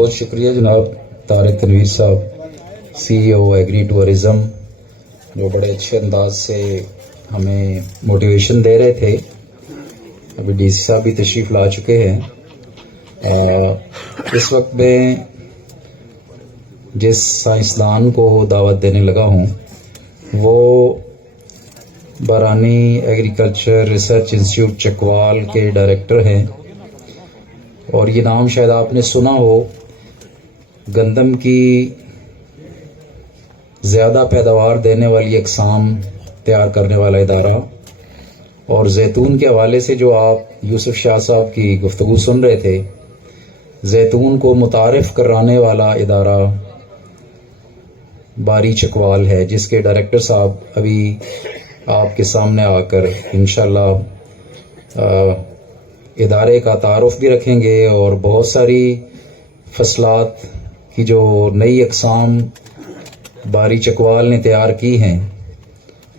बहुत शुक्रिया जनाब तारिक तनवीर साहब CEO एग्री टूरिज्म, जो बड़े अच्छे अंदाज से हमें मोटिवेशन दे रहे थे। अभी DC साहब भी तशरीफ़ ला चुके हैं। इस वक्त मैं जिस साइंसदान को दावत देने लगा हूँ वो बरानी एग्रीकल्चर रिसर्च इंस्टीट्यूट चकवाल के डायरेक्टर हैं, और ये नाम शायद आपने सुना हो। गंदम की ज़्यादा पैदावार देने वाली अक़साम तैयार करने वाला इदारा, और जैतून के हवाले से जो आप यूसुफ शाह साहब की गुफ्तगू सुन रहे थे, जैतून को मुतारिफ कराने वाला इदारा बारी चकवाल है, जिसके डायरेक्टर साहब अभी आपके सामने आकर इंशाअल्लाह इदारे का तारुफ भी रखेंगे, और बहुत सारी फसलात की जो नई अक़साम बारी चकवाल ने तैयार की हैं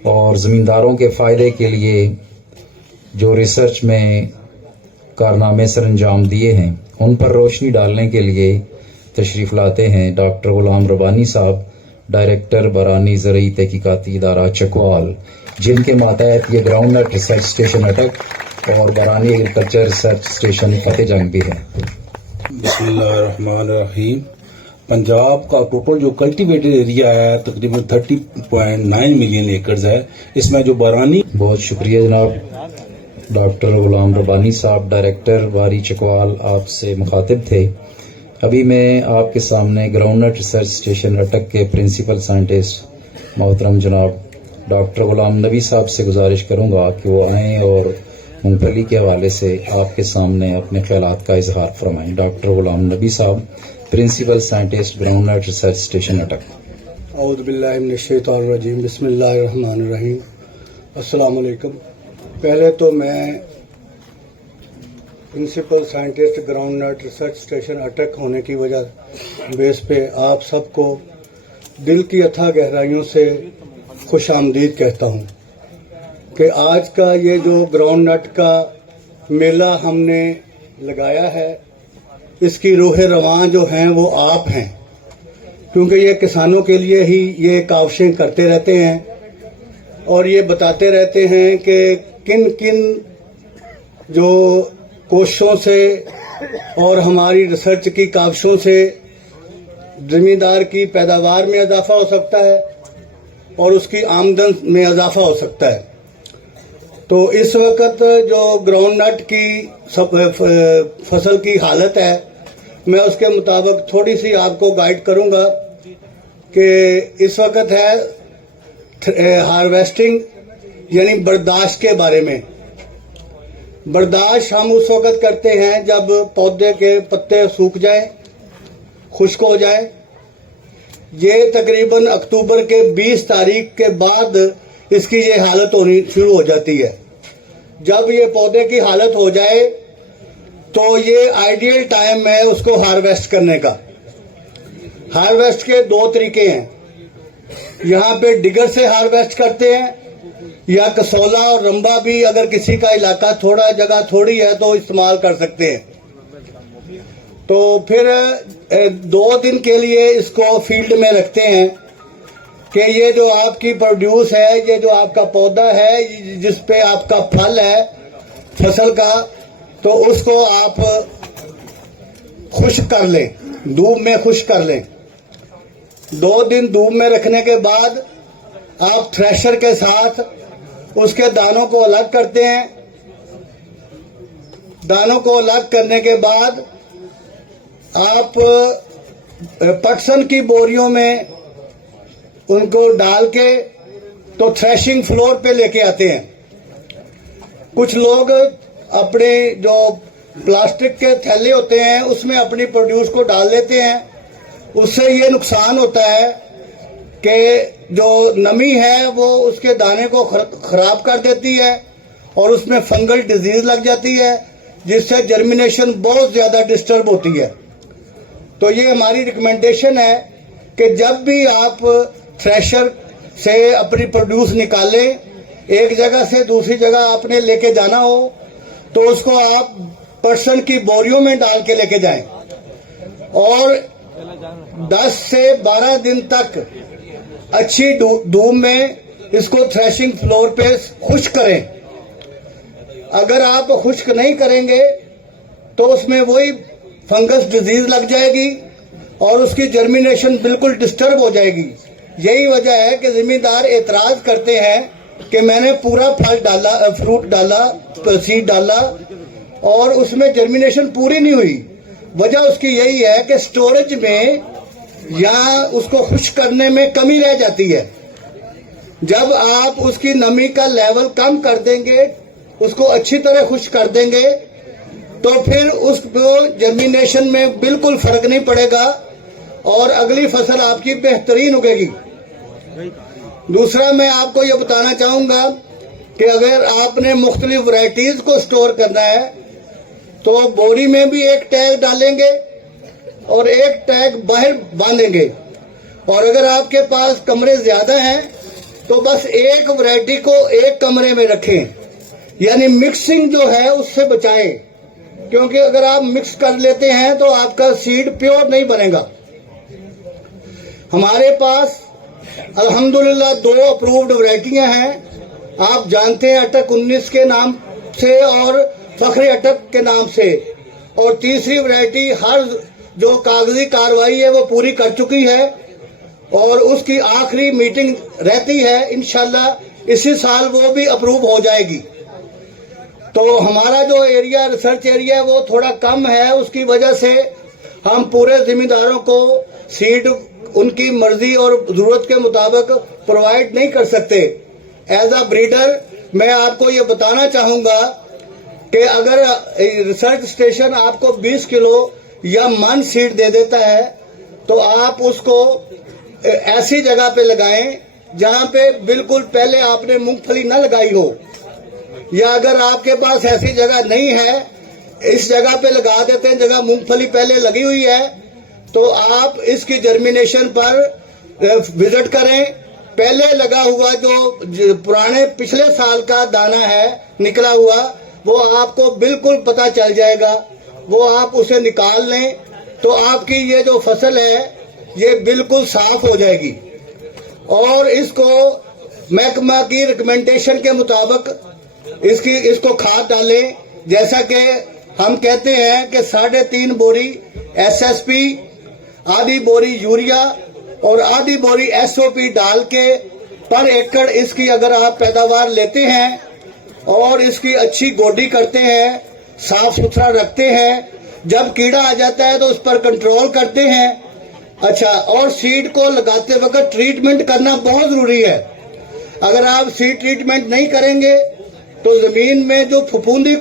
और ज़मींदारों के फ़ायदे के लिए जो रिसर्च में कारनामे सर अंजाम दिए हैं, उन पर रोशनी डालने के लिए तशरीफ़ लाते हैं डॉक्टर ग़ुलाम रब्बानी साहब, डायरेक्टर बरानी ज़रई तहक़ीक़ाती इदारा चकवाल, जिनके मातहत ये ग्राउंड नट रिसर्च स्टेशन अटक और बरानी एग्रीकल्चर रिसर्च स्टेशन फतेह जंग भी है। बिस्मिल्लाहिर्रहमानिर्रहीम। पंजाब का टोटल जो कल्टीवेटेड एरिया है तकरीबन 30.9 मिलियन एकड़ है। इसमें जो बरानी, बहुत शुक्रिया जनाब डॉक्टर ग़ुलाम रब्बानी साहब, डायरेक्टर बारी चकवाल, आपसे मुखातिब थे। अभी मैं आपके सामने ग्राउंड नट रिसर्च स्टेशन अटक के प्रिंसिपल साइंटिस्ट मोहतरम जनाब डॉक्टर ग़ुलाम नबी साहब से गुजारिश करूंगा कि वो आएँ और मूंगफली के हवाले से आपके सामने अपने ख्यालात का इजहार फरमाएं। Doctor Ghulam Nabi sahab, principal scientist groundnut research station Attock. औज़ु बिल्लाहि मिनश शैतानिर रजीम, बिस्मिल्लाहिर रहमानिर रहीम। अस्सलाम वालेकुम। पहले तो मैं principal scientist groundnut research station Attock होने की वजह बेस पे आप सबको दिल की अथाह गहराइयों से खुश आमदीद कहता हूँ कि आज का ये जो ग्राउंड नट का मेला हमने लगाया है, इसकी रूह रवां जो हैं वो आप हैं, क्योंकि ये किसानों के लिए ही ये काविशें करते रहते हैं और ये बताते रहते हैं कि किन किन जो कोशिशों से और हमारी रिसर्च की काविशों से ज़मींदार की पैदावार में इजाफा हो सकता है और उसकी आमदन में इजाफा हो सकता है। तो इस वक्त जो ग्राउंड नट की फसल की हालत है, मैं उसके मुताबिक थोड़ी सी आपको गाइड करूंगा कि इस वक्त है हार्वेस्टिंग यानी बर्दाश्त के बारे में। बर्दाश्त हम उस वक्त करते हैं जब पौधे के पत्ते सूख जाए, खुश्क हो जाए। ये तकरीबन अक्टूबर के 20 तारीख के बाद इसकी ये हालत होनी शुरू हो जाती है। जब ये पौधे की हालत हो जाए तो ये आइडियल टाइम है उसको हार्वेस्ट करने का। हार्वेस्ट के 2 तरीके हैं। यहाँ पे डिगर से हार्वेस्ट करते हैं या कसौला और रंबा भी, अगर किसी का इलाका थोड़ा जगह थोड़ी है तो इस्तेमाल कर सकते हैं। तो फिर 2 दिन के लिए इसको फील्ड में रखते हैं कि ये जो आपकी प्रोड्यूस है, ये जो आपका पौधा है जिस पे आपका फल है फसल का, तो उसको आप खुश्क कर लें, धूप में खुश्क कर लें। 2 दिन धूप में रखने के बाद आप थ्रेशर के साथ उसके दानों को अलग करते हैं। दानों को अलग करने के बाद आप पटसन की बोरियों में उनको डाल के तो थ्रेशिंग फ्लोर पे लेके आते हैं। कुछ लोग अपने जो प्लास्टिक के थैले होते हैं उसमें अपनी प्रोड्यूस को डाल लेते हैं। उससे ये नुकसान होता है कि जो नमी है वो उसके दाने को खराब कर देती है और उसमें फंगल डिजीज लग जाती है, जिससे जर्मिनेशन बहुत ज्यादा डिस्टर्ब होती है। तो ये हमारी रिकमेंडेशन है कि जब भी आप थ्रेशर से अपनी प्रोड्यूस निकालें, एक जगह से दूसरी जगह आपने लेके जाना हो तो उसको आप पर्सन की बोरियों में डाल के लेके जाएं। और 10 से 12 दिन तक अच्छी धूप में इसको थ्रेशिंग फ्लोर पे खुश्क करें। अगर आप खुश्क नहीं करेंगे तो उसमें वही फंगस डिजीज लग जाएगी और उसकी जर्मिनेशन बिल्कुल डिस्टर्ब हो जाएगी। यही वजह है कि जिम्मेदार एतराज करते हैं कि मैंने पूरा फल डाला, फ्रूट डाला, सीड डाला और उसमें जर्मिनेशन पूरी नहीं हुई। वजह उसकी यही है कि स्टोरेज में या उसको खुश्क करने में कमी रह जाती है। जब आप उसकी नमी का लेवल कम कर देंगे, उसको अच्छी तरह खुश्क कर देंगे, तो फिर उसको जर्मिनेशन में बिल्कुल फर्क नहीं पड़ेगा और अगली फसल आपकी बेहतरीन उगेगी। दूसरा मैं आपको ये बताना चाहूंगा कि अगर आपने मुख्तलिफ वैरायटीज को स्टोर करना है तो बोरी में भी एक टैग डालेंगे और एक टैग बाहर बांधेंगे। और अगर आपके पास कमरे ज्यादा हैं तो बस एक वैरायटी को एक कमरे में रखें, यानी मिक्सिंग जो है उससे बचाएं, क्योंकि अगर आप मिक्स कर लेते हैं तो आपका सीड प्योर नहीं बनेगा। हमारे पास अल्हम्दुलिल्लाह 2 अप्रूव्ड वैरायटियां हैं। आप जानते हैं अटक 19 के नाम से और फखरे अटक के नाम से, और तीसरी वैरायटी हर जो कागजी कार्रवाई है वो पूरी कर चुकी है और उसकी आखिरी मीटिंग रहती है। इंशाल्लाह इसी साल वो भी अप्रूव हो जाएगी। तो हमारा जो एरिया, रिसर्च एरिया है, वो थोड़ा कम है। उसकी वजह से हम पूरे जिम्मेदारों को सीड उनकी मर्जी और जरूरत के मुताबिक प्रोवाइड नहीं कर सकते। एज अ ब्रीडर मैं आपको ये बताना चाहूंगा कि अगर रिसर्च स्टेशन आपको 20 किलो या मन सीड दे देता है तो आप उसको ऐसी जगह पे लगाएं जहां पे बिल्कुल पहले आपने मूंगफली न लगाई हो, या अगर आपके पास ऐसी जगह नहीं है, इस जगह पे लगा देते हैं जगह मूंगफली पहले लगी हुई है, तो आप इसकी जर्मिनेशन पर विजिट करें। पहले लगा हुआ जो पुराने पिछले साल का दाना है निकला हुआ, वो आपको बिल्कुल पता चल जाएगा। वो आप उसे निकाल लें तो आपकी ये जो फसल है ये बिल्कुल साफ हो जाएगी। और इसको महकमा की रिकमेंडेशन के मुताबिक इसको खाद डालें। जैसा कि हम कहते हैं कि 3.5 बोरी SSP, आधी बोरी यूरिया और आधी बोरी SOP डाल के पर एकड़ इसकी अगर आप पैदावार लेते हैं और इसकी अच्छी गोडी करते हैं, साफ सुथरा रखते हैं, जब कीड़ा आ जाता है तो उस पर कंट्रोल करते हैं। अच्छा, और सीड को लगाते वक्त ट्रीटमेंट करना बहुत जरूरी है। अगर आप सीड ट्रीटमेंट नहीं करेंगे तो जमीन में जो फफूंदी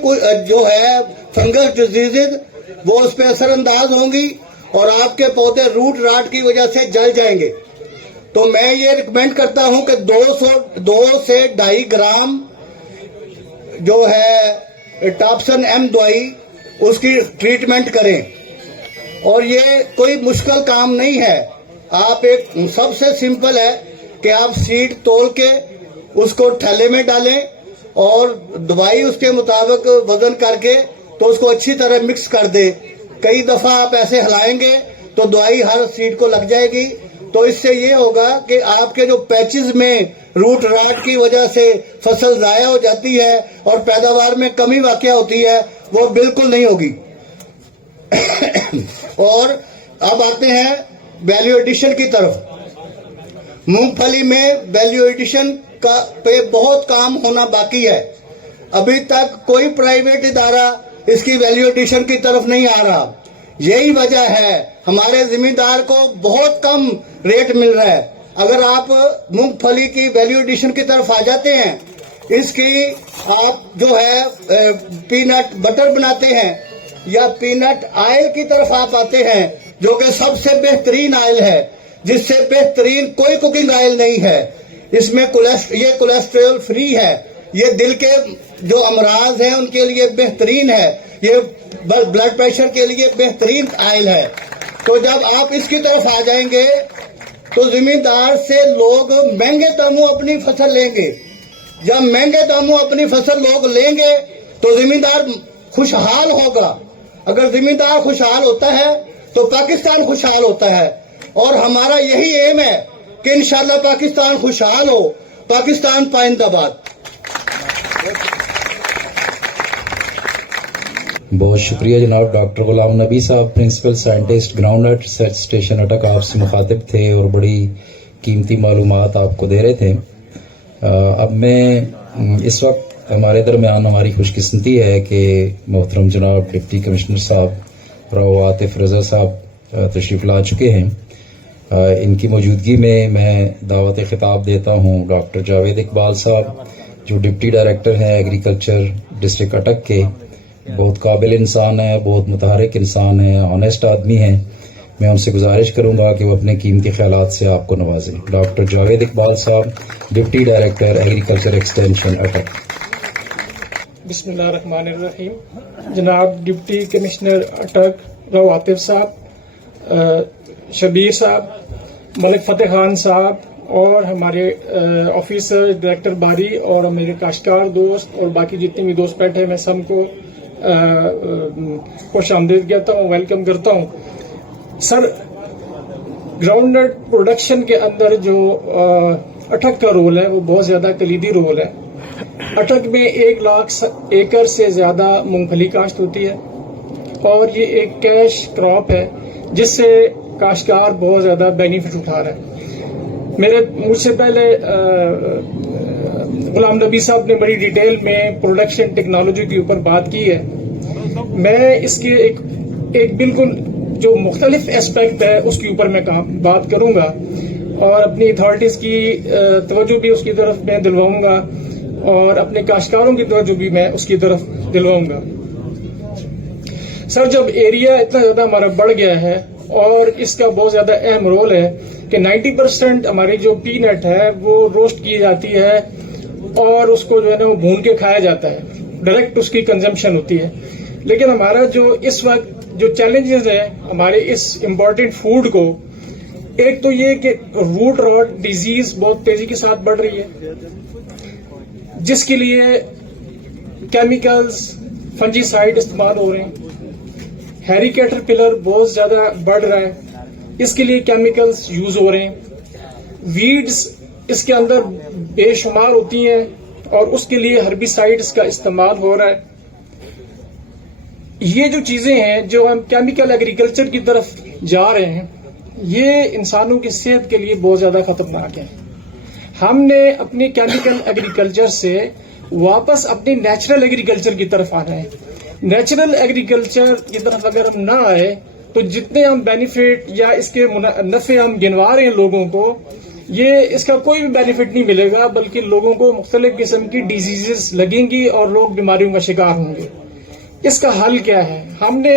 जो है फंगस डिजीजेज वो उस पर असरअंदाज होंगी और आपके पौधे रूट राट की वजह से जल जाएंगे। तो मैं ये रिकमेंड करता हूं कि 2 से 2.5 ग्राम जो है टॉप्सन M दवाई उसकी ट्रीटमेंट करें। और ये कोई मुश्किल काम नहीं है। आप एक सबसे सिंपल है कि आप सीड तोल के उसको थैले में डालें और दवाई उसके मुताबिक वजन करके तो उसको अच्छी तरह मिक्स कर दे। कई दफा आप ऐसे हिलाएंगे तो दवाई हर सीड को लग जाएगी। तो इससे ये होगा कि आपके जो पैचेस में रूट राट की वजह से फसल जाया हो जाती है और पैदावार में कमी वाक़या होती है, वो बिल्कुल नहीं होगी। और अब आते हैं वैल्यू एडिशन की तरफ। मूंगफली में वैल्यू एडिशन का पे बहुत काम होना बाकी है। अभी तक कोई प्राइवेट इदारा इसकी वैल्यू एडिशन की तरफ नहीं आ रहा। यही वजह है हमारे जिम्मेदार को बहुत कम रेट मिल रहा है। अगर आप मूंगफली की वैल्यू एडिशन की तरफ आ जाते हैं, इसकी आप जो है पीनट बटर बनाते हैं या पीनट ऑयल की तरफ आप आते हैं, जो कि सबसे बेहतरीन ऑयल है, जिससे बेहतरीन कोई कुकिंग ऑयल नहीं है। इसमें ये कोलेस्ट्रॉल फ्री है, ये दिल के जो अमराज हैं उनके लिए बेहतरीन है, ये ब्लड प्रेशर के लिए बेहतरीन ऑयल है। तो जब आप इसकी तरफ आ जाएंगे तो जिम्मेदार से लोग महंगे दामों अपनी फसल लेंगे। जब महंगे दामों अपनी फसल लोग लेंगे तो जिम्मेदार खुशहाल होगा। अगर जिम्मेदार खुशहाल होता है تو پاکستان خوشحال ہوتا ہے. اور ہمارا یہی ایم ہے کہ انشاءاللہ پاکستان خوشحال ہو. پاکستان پائندہ باد. بہت شکریہ جناب. ڈاکٹر غلام نبی صاحب پرنسپل سائنٹسٹ گراؤنڈ نٹ ریسرچ اسٹیشن اٹک آپ سے مخاطب تھے اور بڑی قیمتی معلومات آپ کو دے رہے تھے. اب میں اس وقت ہمارے درمیان ہماری خوش قسمتی ہے کہ محترم جناب ڈپٹی کمشنر صاحب راؤ عاطف رضا صاحب تشریف لا چکے ہیں. ان کی موجودگی میں دعوت خطاب دیتا ہوں ڈاکٹر جاوید اقبال صاحب جو ڈپٹی ڈائریکٹر ہیں ایگریکلچر ڈسٹرکٹ اٹک کے. بہت قابل انسان ہے, بہت متحرک انسان ہے, آنیسٹ آدمی ہیں. میں ان سے گزارش کروں گا کہ وہ اپنے قیمتی خیالات سے آپ کو نوازیں. ڈاکٹر جاوید اقبال صاحب ڈپٹی ڈائریکٹر ایگریکلچر ایکسٹینشن اٹک. بسم اللہ الرحمن الرحیم. جناب ڈپٹی کمشنر اٹک راؤ عاطف صاحب, شبیر صاحب, ملک فتح خان صاحب اور ہمارے آفیسر ڈائریکٹر باری اور میرے کاشتکار دوست اور باقی جتنے بھی دوست بیٹھے میں سب کو خوش آمدید کہتا ہوں, ویلکم کرتا ہوں. سر, گراؤنڈ نٹ پروڈکشن کے اندر جو اٹک کا رول ہے وہ بہت زیادہ کلیدی رول ہے. اٹک میں 1 لاکھ ایکڑ سے زیادہ مونگ پھلی کاشت ہوتی ہے اور یہ ایک کیش کراپ ہے جس سے کاشتکار بہت زیادہ بینیفٹ اٹھا رہا ہے. مجھ سے پہلے غلام نبی صاحب نے بڑی ڈیٹیل میں پروڈکشن ٹیکنالوجی کے اوپر بات کی ہے. میں اس کے ایک بالکل جو مختلف اسپیکٹ ہے اس کے اوپر میں بات کروں گا اور اپنی اتھارٹیز کی توجہ بھی اس کی طرف میں دلواؤں گا اور اپنے کاشتکاروں کی توجہ بھی میں اس کی طرف دلواؤں گا. سر, جب ایریا اتنا زیادہ ہمارا بڑھ گیا ہے اور اس کا بہت زیادہ اہم رول ہے کہ 90% ہماری جو پی نٹ ہے وہ روسٹ کی جاتی ہے اور اس کو جو ہے نا وہ بھون کے کھایا جاتا ہے, ڈائریکٹ اس کی کنزمپشن ہوتی ہے. لیکن ہمارا جو اس وقت جو چیلنجز ہیں ہمارے اس امپورٹنٹ فوڈ کو, ایک تو یہ کہ روٹ راٹ ڈیزیز بہت تیزی کے ساتھ بڑھ رہی ہے جس کے لیے کیمیکلز فنجی سائڈ استعمال ہو رہے ہیں. ہیری کیٹرپلر بہت زیادہ بڑھ رہا ہے, اس کے لیے کیمیکلز یوز ہو رہے ہیں. ویڈز اس کے اندر بے شمار ہوتی ہیں اور اس کے لیے ہربیسائڈز کا استعمال ہو رہا ہے. یہ جو چیزیں ہیں جو ہم کیمیکل ایگریکلچر کی طرف جا رہے ہیں یہ انسانوں کی صحت کے لیے بہت زیادہ خطرناک ہے. ہم نے اپنی کیمیکل ایگریکلچر سے واپس اپنی نیچرل ایگریکلچر کی طرف آنا ہے. نیچرل ایگریکلچر کی طرف اگر ہم نہ آئے تو جتنے ہم بینیفٹ یا اس کے نفع ہم گنوا رہے ہیں لوگوں کو, یہ اس کا کوئی بھی بینیفٹ نہیں ملے گا بلکہ لوگوں کو مختلف قسم کی ڈیزیزز لگیں گی اور لوگ بیماریوں کا شکار ہوں گے. اس کا حل کیا ہے؟ ہم نے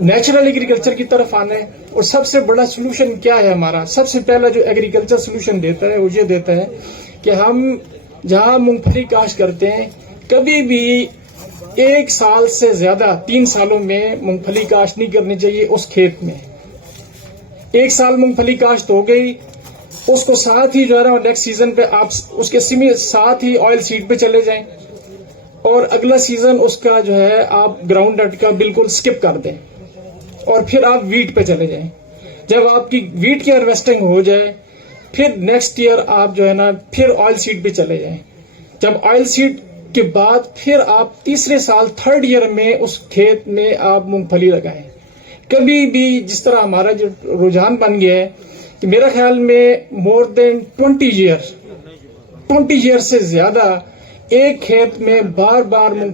نیچرل ایگریکلچر کی طرف آنا ہے اور سب سے بڑا سولوشن کیا ہے ہمارا؟ سب سے پہلا جو ایگریکلچر سولوشن دیتا ہے وہ یہ دیتا ہے کہ ہم جہاں مونگ پھلی کاشت کرتے ہیں کبھی بھی 1 سال سے زیادہ 3 سالوں میں مونگ پھلی کاشت نہیں کرنی چاہیے اس کھیت میں. 1 سال مونگ پھلی کاشت ہو گئی, اس کو ساتھ ہی جو ہے نا نیکسٹ سیزن پہ آپ اس کے ساتھ ہی آئل سیڈ پہ چلے جائیں اور اگلا سیزن اس کا جو ہے آپ گراؤنڈ نٹ کا بالکل سکپ کر دیں اور پھر آپ ویٹ پہ چلے جائیں. جب آپ کی ویٹ کی ہارویسٹنگ ہو جائے پھر نیکسٹ ایئر آپ جو ہے نا پھر آئل سیڈ پہ چلے جائیں. جب آئل سیڈ کے بعد پھر آپ تیسرے سال 3rd ایئر میں اس کھیت میں آپ مونگ پھلی لگائیں. کبھی بھی جس طرح ہمارا جو رجحان بن گیا ہے کہ میرا خیال میں مور دین 20 ایئر سے زیادہ ایک کھیت میں بار بار مونگ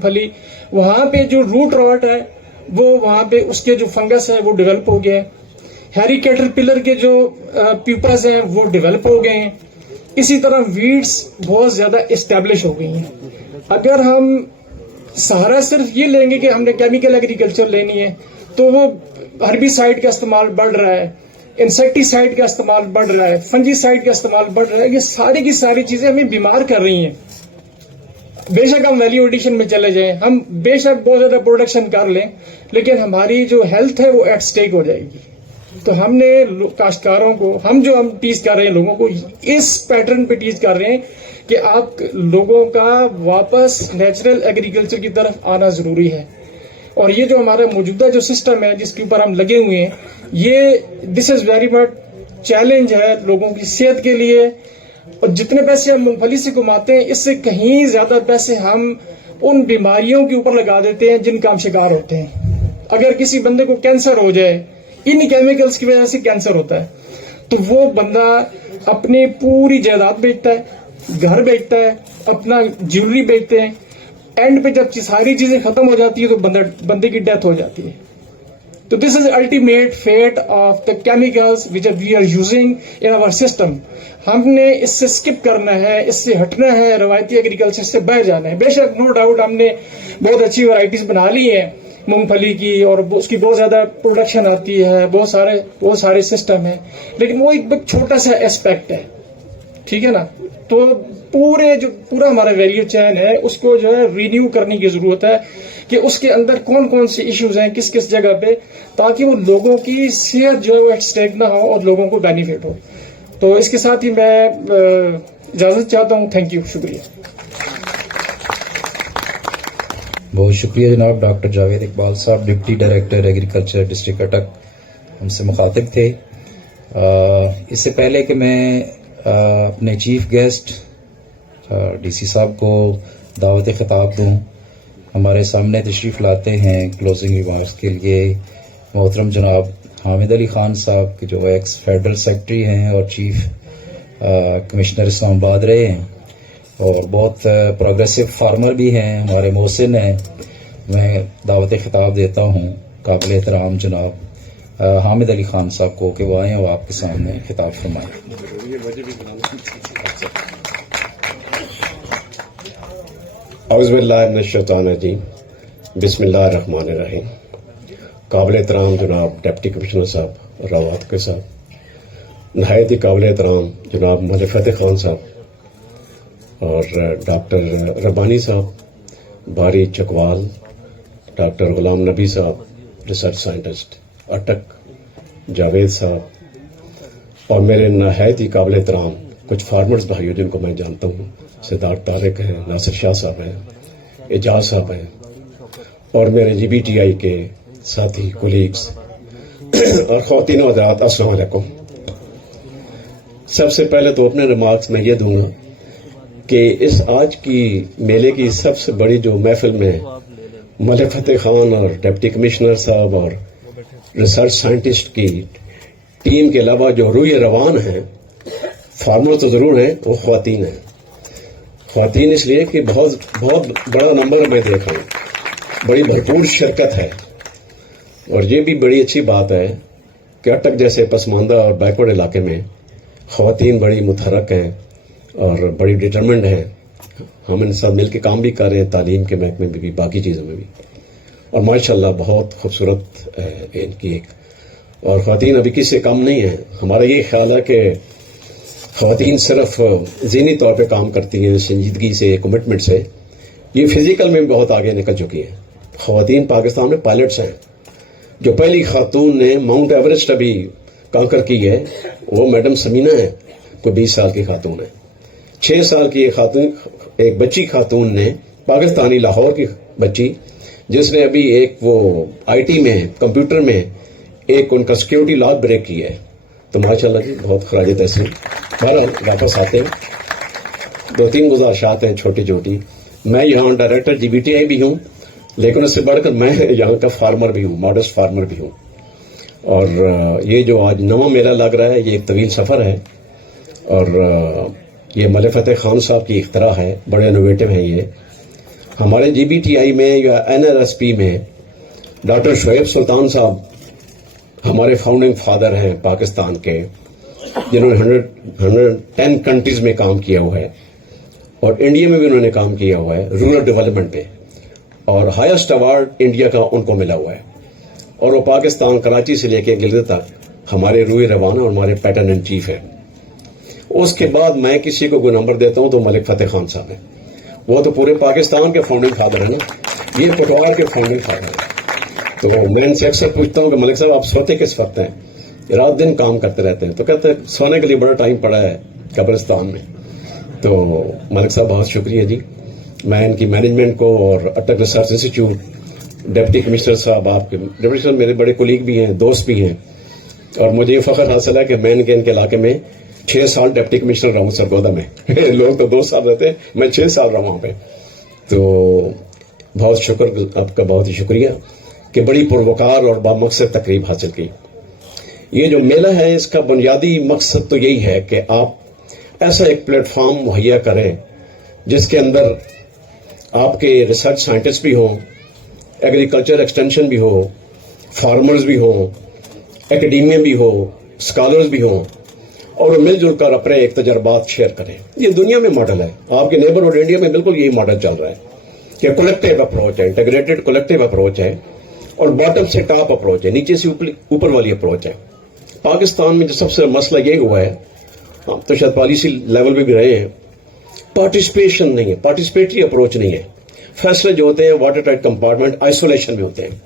پھلی, وہاں پہ جو روٹ راٹ ہے وہ وہاں پہ اس کے جو فنگس ہے وہ ڈیولپ ہو گیا ہے. ہیری کیٹرپلر کے جو پیپرز ہیں وہ ڈیولپ ہو گئے ہیں. اسی طرح ویڈز بہت زیادہ اسٹیبلش ہو گئی ہیں. اگر ہم سہارا صرف یہ لیں گے کہ ہم نے کیمیکل ایگریکلچر لینی ہے تو وہ ہربیسائڈ کا استعمال بڑھ رہا ہے, انسیکٹیسائڈ کا استعمال بڑھ رہا ہے, فنجی سائڈ کا استعمال بڑھ رہا ہے. یہ ساری کی ساری چیزیں ہمیں بیمار کر رہی ہیں. بے شک ہم ویلیو ایڈیشن میں چلے جائیں, ہم بے شک بہت زیادہ پروڈکشن کر لیں, لیکن ہماری جو ہیلتھ ہے وہ ایٹ سٹیک ہو جائے گی. تو ہم نے کاشتکاروں کو ہم ٹیچ کر رہے ہیں لوگوں کو اس پیٹرن پہ ٹیچ کر رہے ہیں کہ آپ لوگوں کا واپس نیچرل ایگریکلچر کی طرف آنا ضروری ہے. اور یہ جو ہمارا موجودہ جو سسٹم ہے جس کے اوپر ہم لگے ہوئے ہیں، یہ دس از ویری مچ چیلنج ہے لوگوں کی صحت کے لیے. اور جتنے پیسے ہم مونگ پھلی سے کماتے ہیں اس سے کہیں زیادہ پیسے ہم ان بیماریوں کے اوپر لگا دیتے ہیں جن کا ہم شکار ہوتے ہیں. اگر کسی بندے کو کینسر ہو جائے، ان کیمیکلز کی وجہ سے کینسر ہوتا ہے، تو وہ بندہ اپنی پوری جائیداد بیچتا ہے، گھر بیچتا ہے، اپنا جیولری بیچتے ہیں. اینڈ پہ جب ساری چیزیں ختم ہو جاتی ہے تو بندے کی ڈیتھ ہو جاتی ہے. تو this is ultimate fate of the chemicals which we are using in our system. ہم نے اس سے اسکپ کرنا ہے، اس سے ہٹنا ہے، روایتی ایگریکلچر سے باہر جانا ہے. بے شک نو ڈاؤٹ ہم نے بہت اچھی ورائٹیز بنا لی ہیں مونگ پھلی کی، اور اس کی بہت زیادہ پروڈکشن آتی ہے، بہت سارے سسٹم ہیں، لیکن وہ ایک چھوٹا سا اسپیکٹ ہے. ٹھیک ہے نا؟ تو پورا ہمارا ویلیو چین ہے اس کو جو ہے رینیو کرنے کی ضرورت ہے کہ اس کے اندر کون کون سے ایشوز ہیں کس کس جگہ پہ، تاکہ وہ لوگوں کی صحت جو ہے وہ ایٹ اسٹیک نہ ہو اور لوگوں کو بینیفٹ ہو. تو اس کے ساتھ ہی میں اجازت چاہتا ہوں. تھینک یو، شکریہ. بہت شکریہ جناب ڈاکٹر جاوید اقبال صاحب، ڈپٹی ڈائریکٹر ایگریکلچر ڈسٹرکٹ اٹک ہم سے مخاطب تھے. اس سے پہلے کہ میں اپنے چیف گیسٹ ڈی سی صاحب کو دعوت خطاب دوں، ہمارے سامنے تشریف لاتے ہیں کلوزنگ ریمارکس کے لیے محترم جناب حامد علی خان صاحب، جو ایکس فیڈرل سیکرٹری ہیں اور چیف کمشنر اسلام آباد رہے ہیں، اور بہت پروگریسو فارمر بھی ہیں، ہمارے محسن ہیں. میں دعوت خطاب دیتا ہوں قابل احترام جناب حامد علی خان صاحب کو کہ وہ آئیں اور آپ کے سامنے خطاب فرمائیں. اعوذ باللہ من الشیطان الرجیم، بسم اللہ الرحمن الرحیم. قابل احترام جناب ڈپٹی کمشنر صاحب راوات کے صاحب، نہایت ہی قابل احترام جناب ملک فتح خان صاحب اور ڈاکٹر ربانی صاحب باری چکوال، ڈاکٹر غلام نبی صاحب ریسرچ سائنٹسٹ اٹک، جاوید صاحب، اور میرے نہایت ہی قابل احترام کچھ فارمرز بھائیوں جن کو میں جانتا ہوں، سدھارتھ طارق ہیں، ناصر شاہ صاحب ہیں، اعجاز صاحب ہیں، اور میرے جی بی ٹی آئی کے ساتھی کولیگز اور خواتین و حضرات، السلام علیکم. سب سے پہلے تو اپنے ریمارکس میں یہ دوں گا کہ اس آج کی میلے کی سب سے بڑی جو محفل میں ملک فتح خان اور ڈپٹی کمشنر صاحب اور ریسرچ سائنٹسٹ کی ٹیم کے علاوہ جو روئے روان ہیں، فارمر تو ضرور ہیں، وہ خواتین ہیں. خواتین اس لیے کہ بہت بڑا نمبر میں دیکھ رہا ہوں، بڑی بھرپور شرکت ہے. اور یہ بھی بڑی اچھی بات ہے کہ اٹک جیسے پسماندہ اور بیکورڈ علاقے میں خواتین بڑی متحرک ہیں اور بڑی ڈٹرمنڈ ہیں. ہم ان ساتھ مل کے کام بھی کر رہے ہیں، تعلیم کے محکمے میں بھی، باقی چیزوں میں بھی، اور ماشاءاللہ بہت خوبصورت ہے ان کی ایک. اور خواتین ابھی کسی سے کم نہیں ہیں. ہمارا یہ خیال ہے کہ خواتین صرف ذہنی طور پہ کام کرتی ہیں، سنجیدگی سے، کمٹمنٹ سے، یہ فزیکل میں بھی بہت آگے نکل چکی ہیں. خواتین پاکستان میں پائلٹس ہیں. جو پہلی خاتون نے ماؤنٹ ایوریسٹ ابھی کانکر کی ہے وہ میڈم سمینہ ہے، کوئی 20 سال کی خاتون ہے. 6 سال کی ایک بچی خاتون نے، پاکستانی لاہور کی بچی، جس نے ابھی ایک وہ آئی ٹی میں کمپیوٹر میں ایک ان کا سیکیورٹی لاک بریک کی ہے. تو ماشاءاللہ جی بہت خراج تحسین. بہرحال واپس آتے ہیں، 2-3 گزارشات ہیں چھوٹی چھوٹی. میں یہاں director G B T I بھی ہوں، لیکن اس سے بڑھ کر میں یہاں کا فارمر بھی ہوں، ماڈسٹ فارمر بھی ہوں. اور یہ جو آج نواں میلہ لگ رہا ہے یہ ایک طویل سفر ہے، اور یہ ملک فتح خان صاحب کی اختراع ہے، بڑے انوویٹو ہیں یہ. ہمارے جی بی ٹی آئی میں یا این آر ایس پی میں ڈاکٹر شعیب سلطان صاحب ہمارے فاؤنڈنگ فادر ہیں پاکستان کے، جنہوں نے 110 کنٹریز میں کام کیا ہوا ہے، اور انڈیا میں بھی انہوں نے کام کیا ہوا ہے رورل ڈیولپمنٹ میں، اور ہائیسٹ ایوارڈ انڈیا کا ان کو ملا ہوا ہے. اور وہ پاکستان کراچی سے لے کے گلگت تک ہمارے روئے روانہ اور ہمارے پیٹرن ان چیف ہیں. اس کے بعد میں کسی کو کوئی نمبر دیتا ہوں تو ملک فتح خان صاحب ہیں. وہ تو پورے پاکستان کے فاؤنڈنگ فادر ہیں نا، یہ پٹوار کے فاؤنڈنگ فادر ہیں. تو میں ان سے اکثر پوچھتا ہوں کہ ملک صاحب آپ سوتے کس وقت ہیں؟ رات دن کام کرتے رہتے ہیں. تو کہتے ہیں سونے کے لیے بڑا ٹائم پڑا ہے قبرستان میں. تو ملک صاحب بہت شکریہ جی. میں ان کی مینجمنٹ کو اور اٹک ریسرچ انسٹیٹیوٹ डिप्टी कमिश्नर साहब, आपके डिप्टी कमिश्नर मेरे बड़े कोलीग भी हैं, दोस्त भी हैं, और मुझे ये फख्र हासिल है कि मैं इनके इलाके में 6 साल डिप्टी कमिश्नर रहा हूँ सरगोदा में। लोग तो 2 साल रहते हैं, मैं 6 साल रहा वहाँ पे। तो बहुत शुक्र, आपका बहुत ही शुक्रिया कि बड़ी पुरवकार और बामकसद तकरीब हासिल की। ये जो मेला है इसका बुनियादी मकसद तो यही है कि आप ऐसा एक प्लेटफॉर्म मुहैया करें जिसके अंदर आपके रिसर्च साइंटिस्ट भी हों, एग्रीकल्चर एक्सटेंशन भी हो, फार्मर्स भी हों, एकेडमिया भी हो, स्कॉलर्स भी हों, और मिलजुल कर अपने एक तजर्बात शेयर करें। ये दुनिया में मॉडल है, आपके नेबरहुड इंडिया में बिल्कुल यही मॉडल चल रहा है कि कलेक्टिव अप्रोच है, इंटीग्रेटेड कलेक्टिव अप्रोच है, और बॉटम से टॉप अप्रोच है, नीचे से ऊपर वाली अप्रोच है। पाकिस्तान में जो सबसे बड़ा मसला ये हुआ है, हम तो शायद पॉलिसी लेवल पे भी रहे हैं, पार्टिसिपेशन नहीं है, पार्टिसिपेटरी अप्रोच नहीं है। फैसले जो होते हैं वाटर टाइट कंपार्टमेंट आइसोलेशन में होते हैं।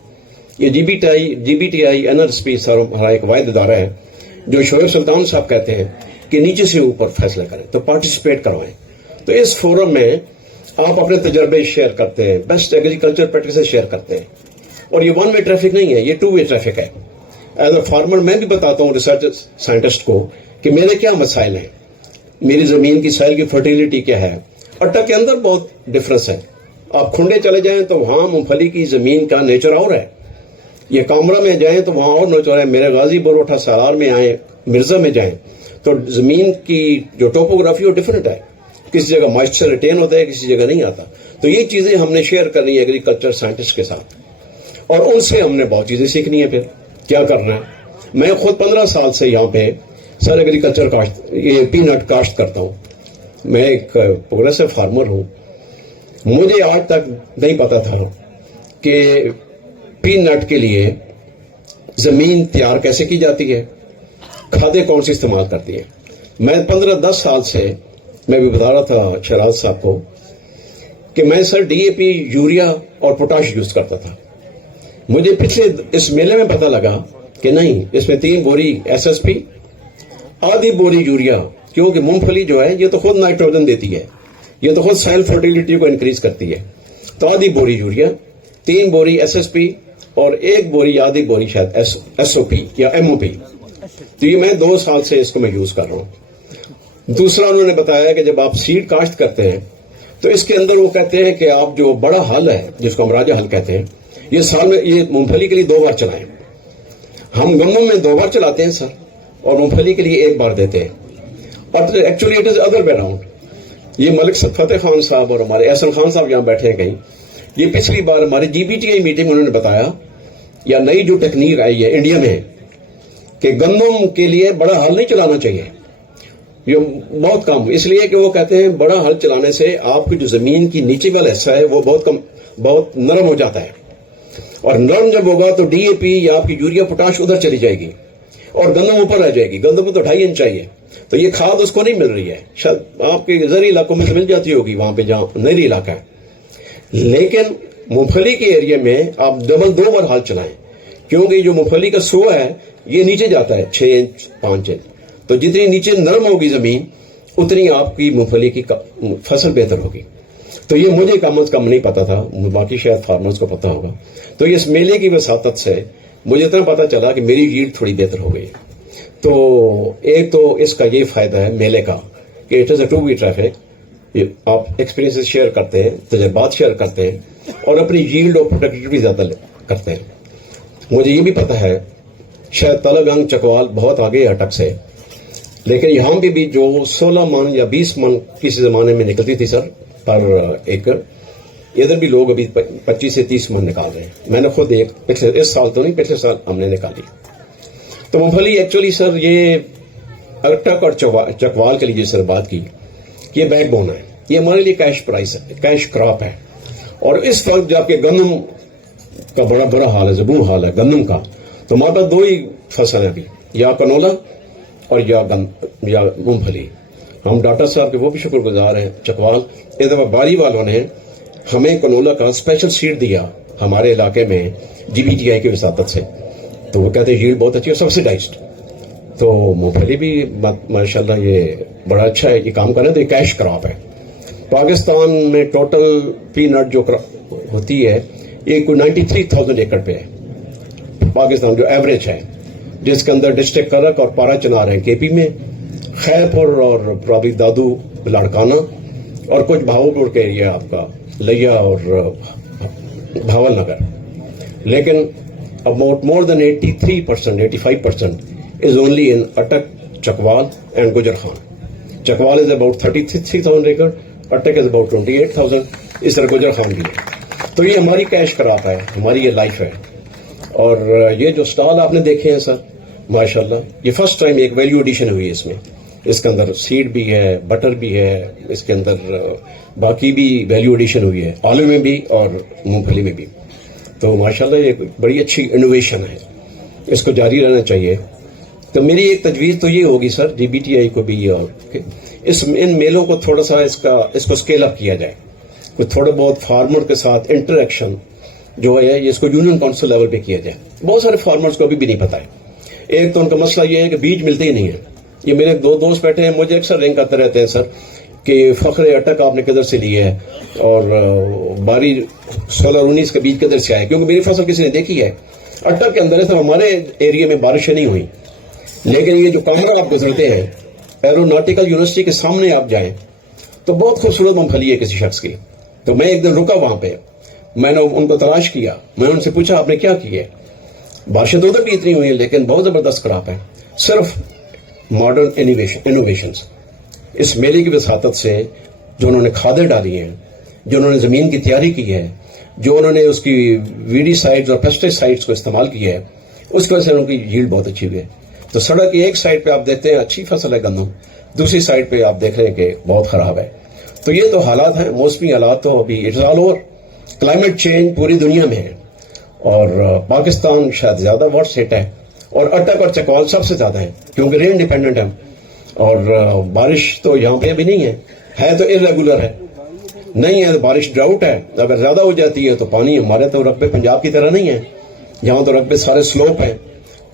ये जीबीटीआई एनआरएसपी सर हमारा एक वाहिद इदारा है जो शोएब सुल्तान साहब कहते हैं कि नीचे से ऊपर फैसले करें, तो पार्टिसिपेट करवाएं। तो इस फोरम में आप अपने तजर्बे शेयर करते हैं, बेस्ट एग्रीकल्चर प्रैक्टिसेस शेयर करते हैं, और ये 1 वे ट्रैफिक नहीं है, ये 2 वे ट्रैफिक है। एज अ फार्मर मैं भी बताता हूँ रिसर्च साइंटिस्ट को कि मेरे क्या मसाइल हैं, मेरी जमीन की सॉइल की फर्टिलिटी क्या है। अट्टा के अंदर बहुत डिफरेंस है, आप खुंडे चले जाएं तो वहां मूंगफली की जमीन का नेचर और है, ये कामरा में जाएं तो वहां और नेचर है, मेरे गाजी बोरोठा सालार में आए, मिर्जा में जाएं तो जमीन की जो टोपोग्राफी वो डिफरेंट है, किसी जगह मॉइस्चर रिटेन होता है, किसी जगह नहीं आता। तो ये चीजें हमने शेयर करनी है एग्रीकल्चर साइंटिस्ट के साथ, और उनसे हमने बहुत चीजें सीखनी है। फिर क्या करना है, मैं खुद 15 साल से यहाँ पे सर एग्रीकल्चर काश्त, ये पीनट काश्त करता हूँ, मैं एक प्रोग्रेसिव फार्मर हूँ। मुझे आज तक नहीं पता था कि पीनट के लिए जमीन तैयार कैसे की जाती है, खादें कौन सी इस्तेमाल करती है। मैं 15-10 साल से मैं भी बता रहा था शहराज साहब को कि मैं सर डीएपी, यूरिया और पोटाश यूज करता था। मुझे पिछले इस मेले में पता लगा कि नहीं, इसमें 3 बोरी एसएसपी, आधी बोरी यूरिया, क्योंकि मूंगफली जो है ये तो खुद नाइट्रोजन देती है, ये तो खुद सॉइल फर्टिलिटी को इंक्रीज करती है। तो आधी बोरी यूरिया, 3 बोरी एसएसपी और 1 बोरी आधी बोरी शायद एसओपी या एमओपी। तो ये मैं 2 साल से इसको मैं यूज कर रहा हूं। दूसरा उन्होंने बताया कि जब आप सीड काश्त करते हैं तो इसके अंदर वो कहते हैं कि आप जो बड़ा हल है जिसको हम राजा हल कहते हैं, ये साल में ये मूंगफली के लिए 2 बार चलाएं। हम गन्नों में 2 बार चलाते हैं सर, और मूंगफली के लिए 1 बार देते हैं। और actually it is other way around. ये मलिक फतेह खान साहब और हमारे एहसन खान साहब यहाँ बैठे हैं कहीं, ये पिछली बार हमारी जीबीटीआई मीटिंग उन्होंने बताया, या नई जो टेक्निक आई है इंडिया में कि गंदम के लिए बड़ा हल नहीं चलाना चाहिए, ये बहुत कम, इसलिए कि वो कहते हैं बड़ा हल चलाने से आपकी जो जमीन की नीचे वाला हिस्सा है वो बहुत नरम हो जाता है, और नरम जब होगा तो डीएपी या आपकी यूरिया पोटाश उधर चली जाएगी और गंदम ऊपर आ जाएगी। गंदम को तो 2.5 इंच चाहिए, तो ये खाद उसको नहीं मिल रही है। शायद आपके ज़री इलाकों में तो मिल जाती होगी, वहां पे जहां नहरी इलाका है, लेकिन मूंगफली के एरिया में आप डबल 2 बार हल चलाएं, क्योंकि जो मूंगफली का सो है ये नीचे जाता है 6 इंच 5 इंच, तो जितनी नीचे नरम होगी जमीन उतनी आपकी मूंगफली की फसल बेहतर होगी। तो ये मुझे कम से कम नहीं पता था, बाकी शायद फार्मर्स को पता होगा। तो इस मेले की वसातत से मुझे इतना पता चला कि मेरी यील्ड थोड़ी बेहतर हो गई। तो एक तो इसका ये फायदा है मेले का कि it is a 2 way traffic, आप एक्सपीरियंसेस शेयर करते हैं, तजर्बात शेयर करते हैं, और अपनी यील्ड और प्रोडक्टिविटी ज्यादा करते हैं। मुझे ये भी पता है शायद तलगंग चकवाल बहुत आगे है अटक से, लेकिन यहां पे भी जो 16 मन या 20 मन किसी जमाने में निकलती थी सर पर एकड़, इधर भी लोग अभी 25 से 30 मन निकाल रहे हैं। मैंने खुद एक पिछले, इस साल तो नहीं, पिछले साल हमने निकाली। तो मूंगफली एक्चुअली सर ये अटक और चकवाल के लिए सर बात की, ये बैकबोन है, ये हमारे लिए कैश प्राइस है, कैश क्रॉप है। और इस वक्त जब आपके गंदम का बड़ा बुरा हाल है, जबूर हाल है गंदम का, तो हमारे पास 2 ही फसल है अभी, या कनोला और या मूंगफली। हम डॉक्टर साहब के वो भी शुक्रगुजार हैं चकवाल, इस दफा बारी वालों ने हमें कनोला का स्पेशल सीड दिया हमारे इलाके में जीबीटीआई की वसातत से, तो वो कहते हैं यील्ड बहुत अच्छी है, सब्सिडाइज्ड। तो मूंगफली भी माशाल्लाह ये बड़ा अच्छा है, ये काम कर रहे हैं। तो ये कैश क्रॉप है। पाकिस्तान में टोटल पीनट जो होती है ये कोई 93,000 एकड़ पे है पाकिस्तान जो एवरेज है, जिसके अंदर डिस्ट्रिक्ट करक और पारा चनार हैं केपी में, खैरपुर और प्रॉबी दादू लाड़काना और कुछ भावलपुर के एरिया आपका लिया और भावल नगर. लेकिन about more than 83%, 85% is only in Attak, Chakwal and Gujar Khan. Chakwal is about 33,000 acre, Attak is about 28,000, इस तरह गुजर खान भी है. तो ये हमारी कैश क्रॉप है, हमारी ये लाइफ है. और ये जो स्टॉल आपने देखे हैं सर, माशाल्लाह, ये फर्स्ट टाइम एक वैल्यू एडिशन हुई है इसमें. इसके अंदर सीड भी है, बटर भी है, इसके अंदर बाकी भी वैल्यू एडिशन हुई है, आलू में भी और मूंगफली में भी. तो माशाल्लाह ये बड़ी अच्छी इनोवेशन है, इसको जारी रहना चाहिए. तो मेरी एक तजवीज़ तो ये होगी सर, DBTI को भी, और इन मेलों को थोड़ा सा इसको स्केल अप किया जाए. कुछ थोड़े बहुत फार्मर के साथ इंटरेक्शन जो है ये इसको यूनियन काउंसिल लेवल पे किया जाए. बहुत सारे फार्मर्स को अभी भी नहीं पता है. एक तो उनका मसला ये है कि बीज मिलते ही नहीं है. ये मेरे 2 दोस्त बैठे हैं, मुझे अक्सर रिंग करते रहते हैं सर कि फखरे अटक आपने किधर से लिए है और बारी 16-19 का बीज किधर से आया, क्योंकि मेरी फसल किसी ने देखी है. अटक के अंदर है सर, हमारे एरिया में बारिशें नहीं हुई, लेकिन ये जो कामरा आप गुजरते हैं एरोनॉटिकल यूनिवर्सिटी के सामने आप जाएं तो बहुत खूबसूरत मूंगफली है किसी शख्स की. तो मैं एक दिन रुका वहां पे, मैंने उनको तलाश किया, मैंने उनसे पूछा आपने क्या किया. बारिशें तो उधर भी इतनी हुई है लेकिन बहुत जबरदस्त क्रॉप है. सिर्फ मॉडर्न इनोवेशंस इस मेले की वसातत से जो उन्होंने खादें डाली हैं, जो उन्होंने जमीन की तैयारी की है, जो उन्होंने उसकी वीडीसाइड्स और पेस्टिसाइड्स को इस्तेमाल किया है, उसकी वजह से उनकी यील्ड बहुत अच्छी हुई है. तो सड़क की एक साइड पे आप देखते हैं अच्छी फसल है गंदम, दूसरी साइड पे आप देख रहे हैं कि बहुत खराब है. तो ये तो हालात हैं, मौसमी हालात तो अभी it's all over. Climate change पूरी दुनिया में है और पाकिस्तान शायद ज्यादा वर्स्ट हिट है और अटक और चकवाल सबसे ज्यादा है क्योंकि रेन डिपेंडेंट है. और बारिश तो यहाँ पे अभी नहीं है तो इरेगुलर है, नहीं है तो बारिश ड्राउट है. अगर ज्यादा हो जाती है तो पानी, हमारे तो रकबे पंजाब की तरह नहीं है, यहाँ तो रकबे सारे स्लोप है,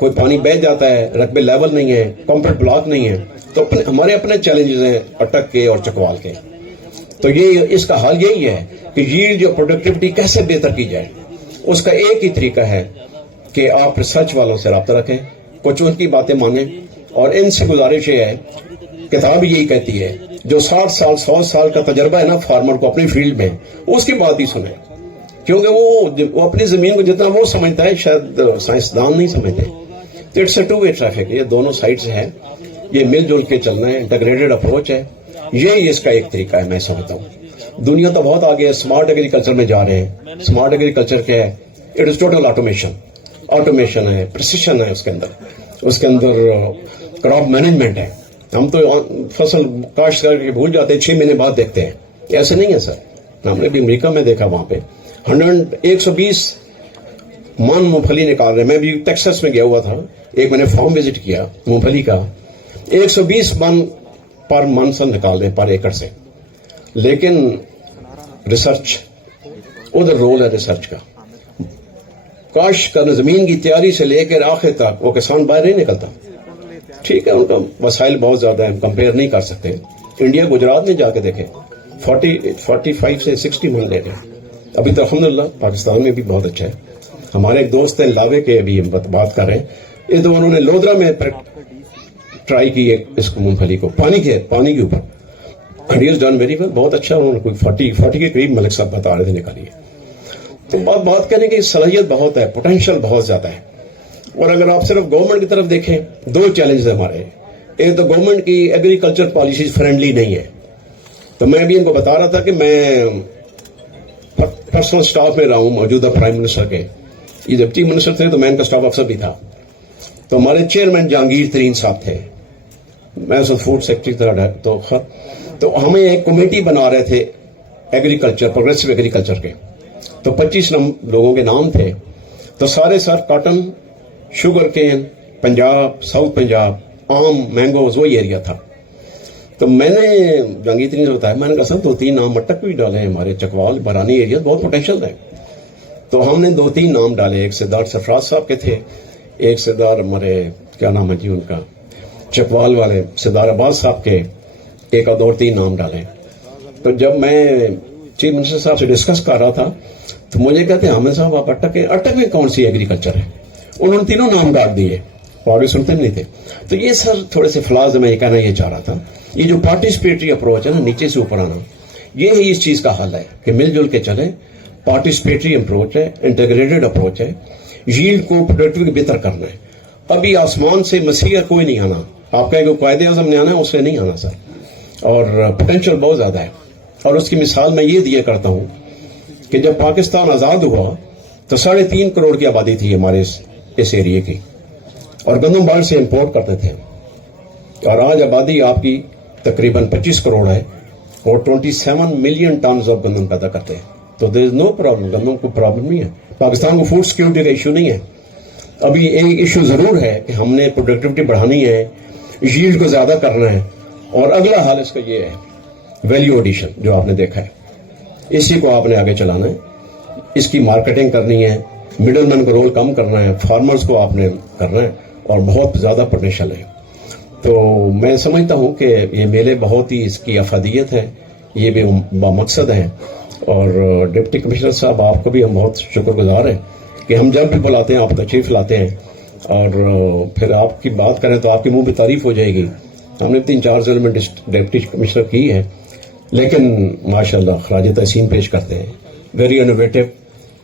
कोई पानी बह जाता है, रकबे लेवल नहीं है, कॉम्पैक्ट ब्लॉक नहीं है. तो हमारे अपने चैलेंजेस हैं अटक के और चकवाल के. तो ये इसका हाल यही है कि यील्ड जो प्रोडक्टिविटी कैसे बेहतर की जाए. उसका एक ही तरीका है कि आप रिसर्च वालों से रब्ता रखें, कुछ उनकी बातें मानें. और इनसे गुजारिश ये है, किताब यही कहती है, जो 60 साल 100 साल का तजर्बा है ना फार्मर को अपनी फील्ड में, उसकी बात ही सुने. क्योंकि वो अपनी जमीन को जितना वो समझता है शायद साइंसदान नहीं समझते. तो इट्स अ 2-वे ट्रैफिक, ये दोनों साइड से है, ये मिलजुल के चलना है, इंटीग्रेटेड अप्रोच है. यही इसका एक तरीका है. मैं समझता हूँ दुनिया तो बहुत आगे है, स्मार्ट एग्रीकल्चर में जा रहे हैं. स्मार्ट एग्रीकल्चर क्या है? इट इज टोटल ऑटोमेशन है, प्रिसिशन है उसके अंदर क्रॉप मैनेजमेंट है. हम तो फसल काश्त करके भूल जाते हैं, 6 महीने बाद देखते हैं. ऐसे नहीं है सर. हमने भी अमेरिका में देखा, वहां पे 120 मन मूंगफली निकाल रहे. मैं भी टेक्सास में गया हुआ था, एक मैंने फार्म विजिट किया मूंगफली का. 120 मन पर मन से निकाल रहे पर एकड़ से. लेकिन रिसर्च, उधर रोल है रिसर्च का. काश्त करने जमीन की तैयारी से लेकर आखिर तक वो किसान बाहर नहीं निकलता. ठीक है, उनका वसाइल बहुत ज्यादा है, कंपेयर नहीं कर सकते. इंडिया गुजरात में जाके देखे 45 से 60 मन ले रहे. अभी तो अल्हम्दुलिल्लाह पाकिस्तान में भी बहुत अच्छा है. हमारे एक दोस्त हैं लावे के, अभी हम बात कर रहे हैं, इस दो उन्होंने लोधरा में ट्राई की है इसको मूंगफली को पानी के ऊपर. And he has done very well, बहुत अच्छा. उन्होंने कोई 40 के करीब मलिक साहब बता रहे थे निकाली है. तो बात करने की सलाहियत बहुत है, पोटेंशियल बहुत ज्यादा है. और अगर आप सिर्फ गवर्नमेंट की तरफ देखें, 2 चैलेंज है हमारे. एक तो गवर्नमेंट की एग्रीकल्चर पॉलिसीज फ्रेंडली नहीं है. तो मैं भी इनको बता रहा था कि मैं पर्सनल स्टाफ में रहा हूं मौजूदा प्राइम मिनिस्टर के. ये जब चीफ मिनिस्टर थे तो मैं इनका स्टाफ अफसर भी था. तो हमारे चेयरमैन जहांगीर तरीन साहब थे, मैं उस फूड सेक्रेटरी तरह. तो हमें एक कमेटी बना रहे थे एग्रीकल्चर, प्रोग्रेसिव एग्रीकल्चर के. तो 25 लोगों के नाम थे. तो सारे sir cotton, sugarcane, Punjab, south Punjab, आम, मैंगोज, वही एरिया था. तो मैंने जहांगीर तरीन से बताया, मैंने कहा सर 2-3 नाम अटक भी डाले हैं, हमारे चकवाल बरानी एरिया बहुत पोटेंशियल है. तो हमने 2-3 नाम डाले. एक सरदार सरफराज साहब के थे, एक सरदार हमारे क्या नाम है जी उनका, चकवाल वाले सरदार अब्बास साहब के, एक और 2-3 नाम डाले. तो जब मैं चीफ मिनिस्टर साहब से डिस्कस कर रहा था तो मुझे कहते हैं हामिद साहब आप अटक में कौन सी एग्रीकल्चर है, उन्होंने तीनों नाम काट दिए, आगे सुनते नहीं थे। तो ये सर थोड़े से फ्लाज मैं ये कहना ये चाह रहा था, ये जो पार्टिसिपेटरी अप्रोच है ना, नीचे से ऊपर आना, ये ही इस चीज का हल है कि मिलजुल के चले। पार्टिसिपेटरी अप्रोच है, इंटीग्रेटेड अप्रोच है, यील्ड को प्रोडक्टिविटी बेहतर करना है। अभी आसमान से मसीहा कोई नहीं आना, आप कहेंगे कायदे आजम ने आना है, उससे नहीं आना सर, और पोटेंशियल बहुत ज्यादा है। और उसकी मिसाल मैं ये दिया करता हूं कि जब पाकिस्तान आजाद हुआ तो 3.5 करोड़ की आबादी थी हमारे इस एरिया की, और गंदम बाहर से इंपोर्ट करते थे, और आज आबादी आपकी तकरीबन 25 करोड़ है और 27 मिलियन टन ऑफ गंदम पैदा करते हैं। तो देयर इज नो प्रॉब्लम, गंदम को प्रॉब्लम नहीं है, पाकिस्तान को फूड सिक्योरिटी का इशू नहीं है। अभी एक इशू जरूर है कि हमने प्रोडक्टिविटी बढ़ानी है, यील्ड को ज्यादा करना है, और अगला हाल इसका ये है वैल्यू एडिशन जो आपने देखा है, इसी को आपने आगे चलाना है, इसकी मार्केटिंग करनी है, मिडल मैन का रोल कम करना है, फार्मर्स को आपने करना है, और बहुत ज्यादा पोटेंशियल है। तो मैं समझता हूं कि ये मेले बहुत ही इसकी अफादियत है, ये भी मकसद है। और डिप्टी कमिश्नर साहब आपको भी हम बहुत शुक्रगुजार हैं कि हम जब भी बुलाते हैं आप तशरीफ लाते हैं, और फिर आपकी बात करें तो आपके मुंह पे तारीफ हो जाएगी। हमने 3-4 जिलों में डिप्टी कमिश्नर की है, लेकिन माशाल्लाह खराज तहसीन पेश करते हैं, वेरी इनोवेटिव,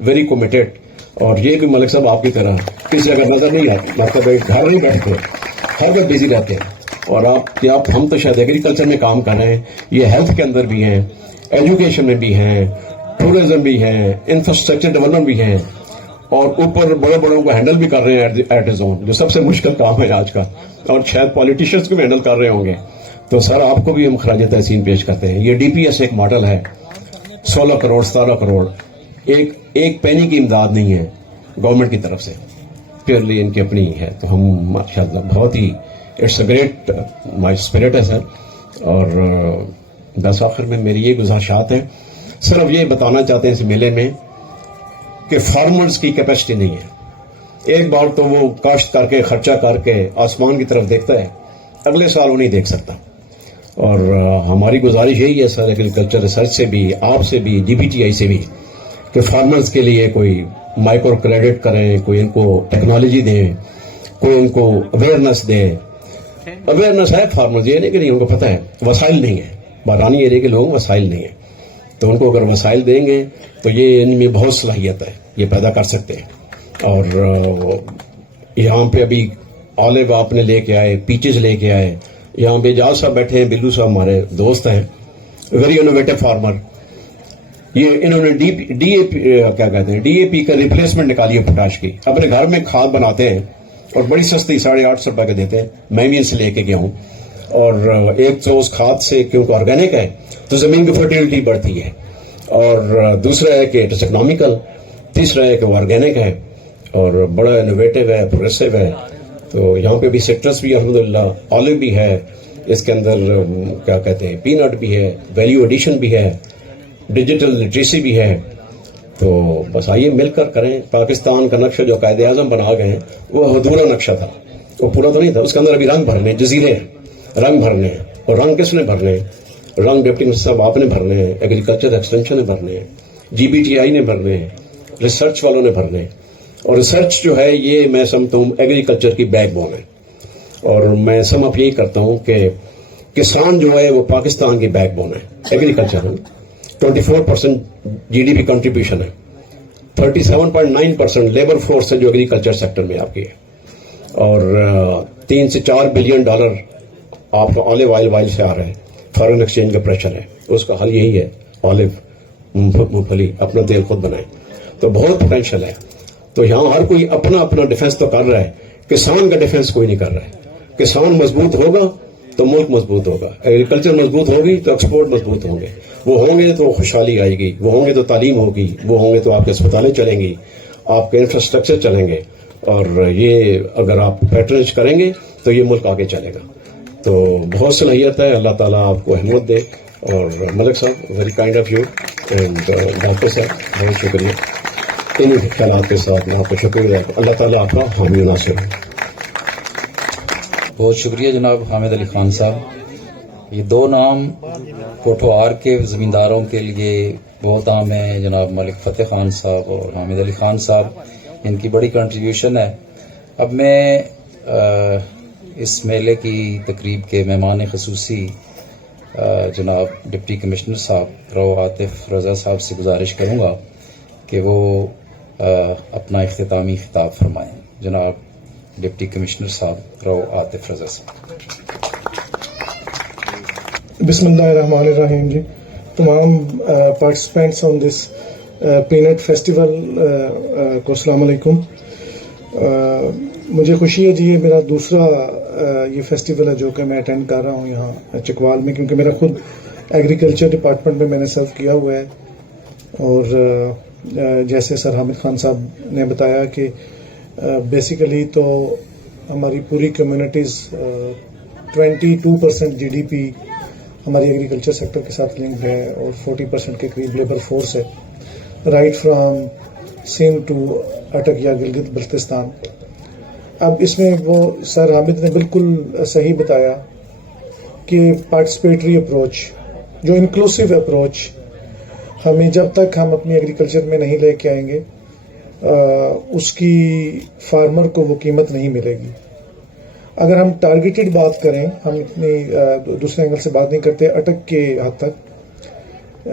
वेरी कमिटेड। और ये भी मलिक साहब आपकी तरह किसी अगर नजर नहीं आती, मतलब घर नहीं बैठते, हर जगह बिजी रहते हैं। और आप हम तो शायद एग्रीकल्चर में काम कर रहे हैं, ये हेल्थ के अंदर भी हैं, एजुकेशन में भी हैं, टूरिज्म भी हैं, इंफ्रास्ट्रक्चर डेवलपमेंट भी हैं, और ऊपर बड़े बड़ों को हैंडल भी कर रहे हैं एट ए जोन, जो सबसे मुश्किल काम है आज का, और शायद पॉलिटिशियंस को भी हैंडल कर रहे होंगे। तो सर आपको भी हम खराज तहसीन पेश करते हैं। ये डीपीएस एक मॉडल है, 16 करोड़ 17 करोड़, एक पेनी की इमदाद नहीं है गवर्नमेंट की तरफ से, प्योरली इनकी अपनी है। तो हम माशाल्लाह बहुत ही it's a great my spirit है सर। और बस आखिर में मेरी ये गुजारिशात है, सिर्फ ये बताना चाहते हैं इस मेले में कि फार्मर्स की कैपेसिटी नहीं है। एक बार तो वो काश्त करके खर्चा करके आसमान की तरफ देखता है, अगले साल वो नहीं देख सकता। और हमारी गुजारिश यही है सर, एग्रीकल्चर रिसर्च से भी, आपसे भी, डीबीटीआई से भी, कि फार्मर्स के लिए कोई माइक्रो क्रेडिट करें, कोई इनको टेक्नोलॉजी दें, कोई उनको अवेयरनेस दें। अवेयरनेस है फार्मर्स, ये नहीं कि नहीं, उनको पता है, वसाइल नहीं है, बारानी एरिया के लोग वसाइल नहीं है, तो उनको अगर वसाइल देंगे तो ये इनमें बहुत सलाहियत है, ये पैदा कर सकते हैं। और यहाँ पे अभी ऑलिव आपने लेके आए, पीचेस लेके आए, यहाँ पे एजाज साहब बैठे हैं, बिल्लू साहब हमारे दोस्त हैं, वेरी इनोवेटिव फार्मर। ये इन्होंने डीएपी क्या कहते हैं, डीएपी का रिप्लेसमेंट निकाली है पोटाश की, अपने घर में खाद बनाते हैं और बड़ी सस्ती 850 रुपए के देते हैं। मैं भी इनसे लेके गया हूँ। और एक तो उस खाद से क्योंकि ऑर्गेनिक है तो जमीन की फर्टिलिटी बढ़ती है, और दूसरा है कि इट्स इकोनॉमिकल, तीसरा है कि वो ऑर्गेनिक है और बड़ा इनोवेटिव है, प्रोग्रेसिव है। तो यहाँ पे भी सिट्रस भी अल्हम्दुलिल्लाह, ऑलिव भी है, इसके अंदर क्या कहते हैं पीनट भी है, वैल्यू एडिशन भी है, डिजिटल लिटरेसी भी है। तो बस आइए मिलकर करें। पाकिस्तान का नक्शा जो कायदे आजम बना गए हैं वो अधूरा नक्शा था, वो पूरा तो नहीं था, उसके अंदर अभी रंग भरने, जजीरे रंग भरने हैं। और रंग किसने भरने हैं? रंग डिप्टी मिनिस्टर साहब आपने भरने हैं, एग्रीकल्चर एक्सटेंशन ने भरने हैं, जीबीटीआई ने भरने हैं, रिसर्च वालों ने भरने हैं। और रिसर्च जो है ये मैं समझता हूँ एग्रीकल्चर की बैकबोन है। और मैं सम अप यही करता हूँ कि किसान जो है वो पाकिस्तान की बैकबोन है, एग्रीकल्चर है। 24% जीडीपी कंट्रीब्यूशन है, 37.9% लेबर फोर्स है जो एग्रीकल्चर सेक्टर में आपकी है, और 3 से 4 बिलियन डॉलर आपका ऑलिव ऑयल से आ रहा है। फॉरेन एक्सचेंज का प्रेशर है, उसका हल यही है ऑलिव मूंगफली अपना तेल खुद बनाए, तो बहुत पोटेंशियल है। तो यहाँ हर कोई अपना अपना डिफेंस तो कर रहा है, किसान का डिफेंस कोई नहीं कर रहा है। किसान मजबूत होगा तो मुल्क मजबूत होगा, एग्रीकल्चर मजबूत होगी तो एक्सपोर्ट मजबूत होंगे, वो होंगे तो खुशहाली आएगी, वो होंगे तो तालीम होगी, वो होंगे तो आपके अस्पतालें चलेंगी, आपके इंफ्रास्ट्रक्चर चलेंगे। और ये अगर आप पैटर्नेज करेंगे तो ये मुल्क आगे चलेगा। तो बहुत सलाहियत है, अल्लाह ताला आपको हिम्मत दे। और मलिक साहब very kind of you, and doctor साहब बहुत शुक्रिया, इन ख्याल के साथ मैं आपको शुक्रिया, अल्लाह ताला आपका हामी नासिर है। बहुत शुक्रिया जनाब हामिद अली खान साहब। یہ دو نام کوٹھوار کے زمینداروں کے لیے بہت عام ہیں، جناب ملک فتح خان صاحب اور حامد علی خان صاحب، ان کی بڑی کنٹریبیوشن ہے۔ اب میں اس میلے کی تقریب کے مہمان خصوصی جناب ڈپٹی کمشنر صاحب رو عاطف رضا صاحب سے گزارش کروں گا کہ وہ اپنا اختتامی خطاب فرمائیں۔ جناب ڈپٹی کمشنر صاحب رو عاطف رضا صاحب۔ بسم اللہ الرحمن الرحیم جی، تمام پارٹیسپینٹس آن دس پینٹ فیسٹیول کو السلام علیکم۔ مجھے خوشی ہے جی، یہ میرا دوسرا یہ فیسٹیول ہے جو کہ میں اٹینڈ کر رہا ہوں یہاں چکوال میں، کیونکہ میرا خود ایگریکلچر ڈپارٹمنٹ میں نے سرو کیا ہوا ہے۔ اور جیسے سر حامد خان صاحب نے بتایا کہ بیسیکلی تو ہماری پوری کمیونٹیز 22% GDP ہماری ایگریکلچر سیکٹر کے ساتھ لنکڈ ہے، اور 40% کے قریب لیبر فورس ہے، رائٹ فرام سندھ ٹو اٹک یا گلگت بلتستان۔ اب اس میں وہ سر حامد نے بالکل صحیح بتایا کہ پارٹیسپیٹری اپروچ، جو انکلوسیو اپروچ، ہمیں جب تک ہم اپنی ایگریکلچر میں نہیں لے کے آئیں گے اس کی فارمر کو وہ قیمت نہیں ملے گی۔ اگر ہم ٹارگیٹڈ بات کریں، ہم اتنی دوسرے اینگل سے بات نہیں کرتے، اٹک کے حد تک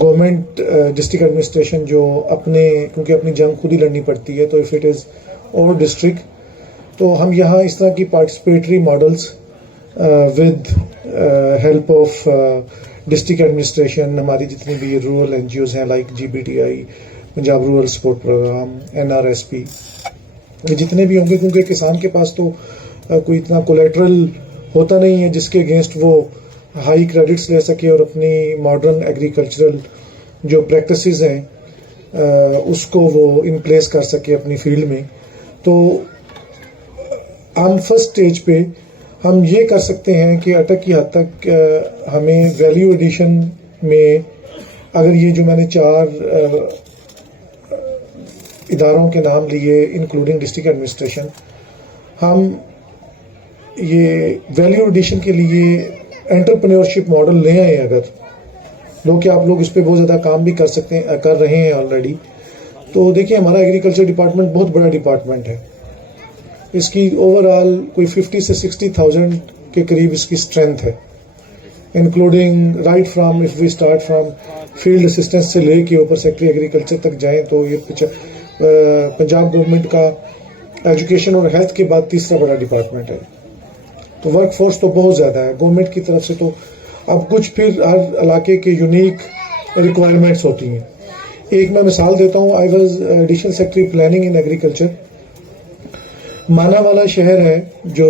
گورنمنٹ ڈسٹرکٹ ایڈمنسٹریشن جو کیونکہ اپنی جنگ خود ہی لڑنی پڑتی ہے، تو اف اٹ از اور ڈسٹرکٹ، تو ہم یہاں اس طرح کی participatory models with help of district administration, ہماری جتنی بھی رورل NGOs ہیں like GBTI، Punjab rural support programme, NRSP، یہ جتنے بھی ہوں گے، کیونکہ کسان کے پاس تو کوئی اتنا کولیٹرل ہوتا نہیں ہے جس کے اگینسٹ وہ ہائی کریڈٹس لے سکے اور اپنی ماڈرن ایگریکلچرل جو پریکٹسز ہیں اس کو وہ ان پلیس کر سکے اپنی فیلڈ میں۔ تو ہم فرسٹ سٹیج پہ ہم یہ کر سکتے ہیں کہ اٹک کی حد تک ہمیں ویلیو ایڈیشن میں، اگر یہ جو میں نے 4 اداروں کے نام لیے انکلوڈنگ ڈسٹرکٹ ایڈمنسٹریشن، ہم یہ ویلیو ایڈیشن کے لیے انٹرپرینیورشپ ماڈل لے آئے، اگر کہ آپ لوگ اس پہ بہت زیادہ کام بھی کر رہے ہیں آلریڈی، تو دیکھیں ہمارا ایگریکلچر ڈپارٹمنٹ بہت بڑا ڈپارٹمنٹ ہے، اس کی اوور آل کوئی 50 سے 60,000 کے قریب اس کی اسٹرینتھ ہے، including right from if we start from field assistance سے لے کے اوپر سیکٹری ایگریکلچر تک جائیں تو یہ پنجاب گورنمنٹ کا ایجوکیشن اور ہیلتھ کے بعد تیسرا بڑا ڈپارٹمنٹ ہے۔ تو ورک فورس تو بہت زیادہ ہے گورنمنٹ کی طرف سے، تو اب کچھ پھر ہر علاقے کے یونیک ریکوائرمنٹس ہوتی ہیں۔ ایک میں مثال دیتا ہوں، I was additional secretary planning in agriculture, مانا والا شہر ہے جو